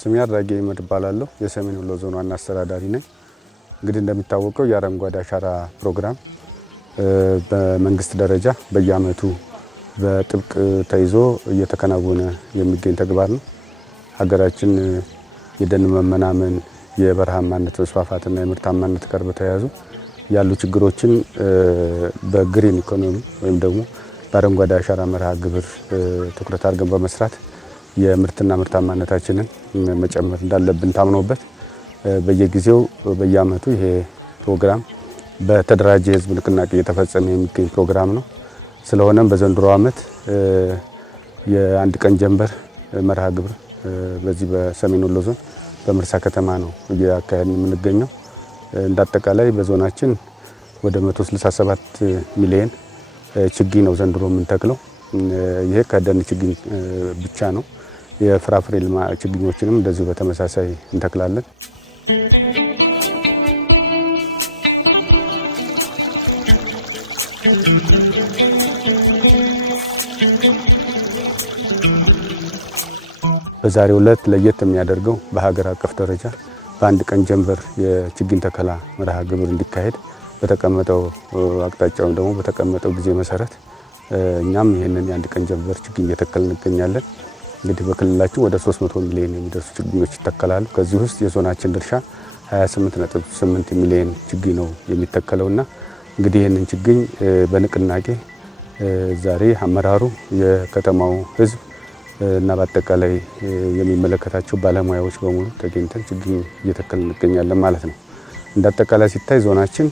ስሜ አድራጌ ይመድባላለሁ የሰሜን ወሎ ዞን ዋና አስተዳዳሪ ነኝ። እንግዲህ እንደሚታወቀው የአረንጓዴ አሻራ ፕሮግራም በመንግስት ደረጃ በየአመቱ በጥብቅ ተይዞ እየተከናወነ የሚገኝ ተግባር ነው። ሀገራችን የደን መመናመን፣ የበረሃማነት መስፋፋትና የምርታማነት ጋር በተያያዙ ያሉ ችግሮችን በግሪን ኢኮኖሚ ወይም ደግሞ በአረንጓዴ አሻራ መርሃ ግብር ትኩረት አድርገን በመስራት የምርትና ምርታማነታችንን መጨመር እንዳለብን ታምኖበት በየጊዜው በየአመቱ ይሄ ፕሮግራም በተደራጀ የህዝብ ንቅናቄ እየተፈጸመ የሚገኝ ፕሮግራም ነው። ስለሆነም በዘንድሮ አመት የአንድ ቀን ጀንበር መርሃ ግብር በዚህ በሰሜን ወሎ ዞን በመርሳ ከተማ ነው እያካሄድን የምንገኘው። እንዳጠቃላይ በዞናችን ወደ 167 ሚሊዮን ችግኝ ነው ዘንድሮ የምንተክለው። ይሄ ከደን ችግኝ ብቻ ነው። የፍራፍሬ ችግኞችንም እንደዚሁ በተመሳሳይ እንተክላለን። በዛሬው ዕለት ለየት የሚያደርገው በሀገር አቀፍ ደረጃ በአንድ ቀን ጀንበር የችግኝ ተከላ መርሃ ግብር እንዲካሄድ በተቀመጠው አቅጣጫ ወይም ደግሞ በተቀመጠው ጊዜ መሰረት እኛም ይሄንን የአንድ ቀን ጀንበር ችግኝ እየተከልን እንገኛለን። እንግዲህ በክልላችን ወደ 300 ሚሊዮን የሚደርሱ ችግኞች ይተከላሉ። ከዚህ ውስጥ የዞናችን ድርሻ 28.8 ሚሊዮን ችግኝ ነው የሚተከለውና እንግዲህ ይሄንን ችግኝ በንቅናቄ ዛሬ አመራሩ፣ የከተማው ህዝብ እና በአጠቃላይ የሚመለከታቸው ባለሙያዎች በሙሉ ተገኝተን ችግኝ እየተከልን እንገኛለን ማለት ነው። እንዳጠቃላይ ሲታይ ዞናችን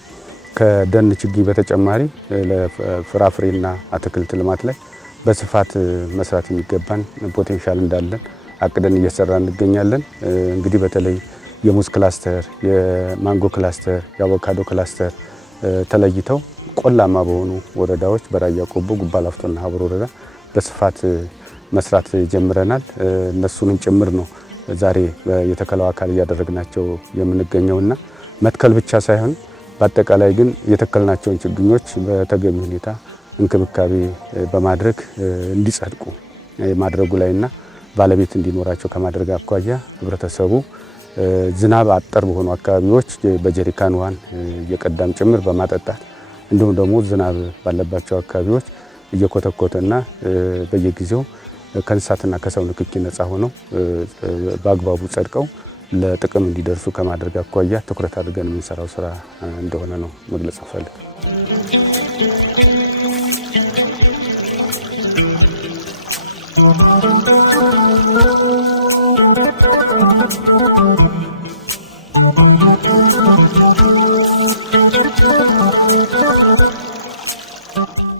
ከደን ችግኝ በተጨማሪ ለፍራፍሬና አትክልት ልማት ላይ በስፋት መስራት የሚገባን ፖቴንሻል እንዳለን አቅደን እየሰራ እንገኛለን። እንግዲህ በተለይ የሙዝ ክላስተር፣ የማንጎ ክላስተር፣ የአቮካዶ ክላስተር ተለይተው ቆላማ በሆኑ ወረዳዎች በራያ ቆቦ፣ ጉባ ላፍቶና ሀብሮ ወረዳ በስፋት መስራት ጀምረናል። እነሱንም ጭምር ነው ዛሬ የተከላው አካል እያደረግናቸው የምንገኘውና መትከል ብቻ ሳይሆን በአጠቃላይ ግን የተከልናቸውን ችግኞች በተገቢ ሁኔታ እንክብካቤ በማድረግ እንዲጸድቁ ማድረጉ ላይና ባለቤት እንዲኖራቸው ከማድረግ አኳያ ህብረተሰቡ ዝናብ አጠር በሆኑ አካባቢዎች በጀሪካን ውሃን እየቀዳም ጭምር በማጠጣት እንዲሁም ደግሞ ዝናብ ባለባቸው አካባቢዎች እየኮተኮተና በየጊዜው ከእንስሳትና ከሰው ንክኪ ነፃ ሆነው በአግባቡ ጸድቀው ለጥቅም እንዲደርሱ ከማድረግ አኳያ ትኩረት አድርገን የምንሰራው ስራ እንደሆነ ነው መግለጽ ፈልግ።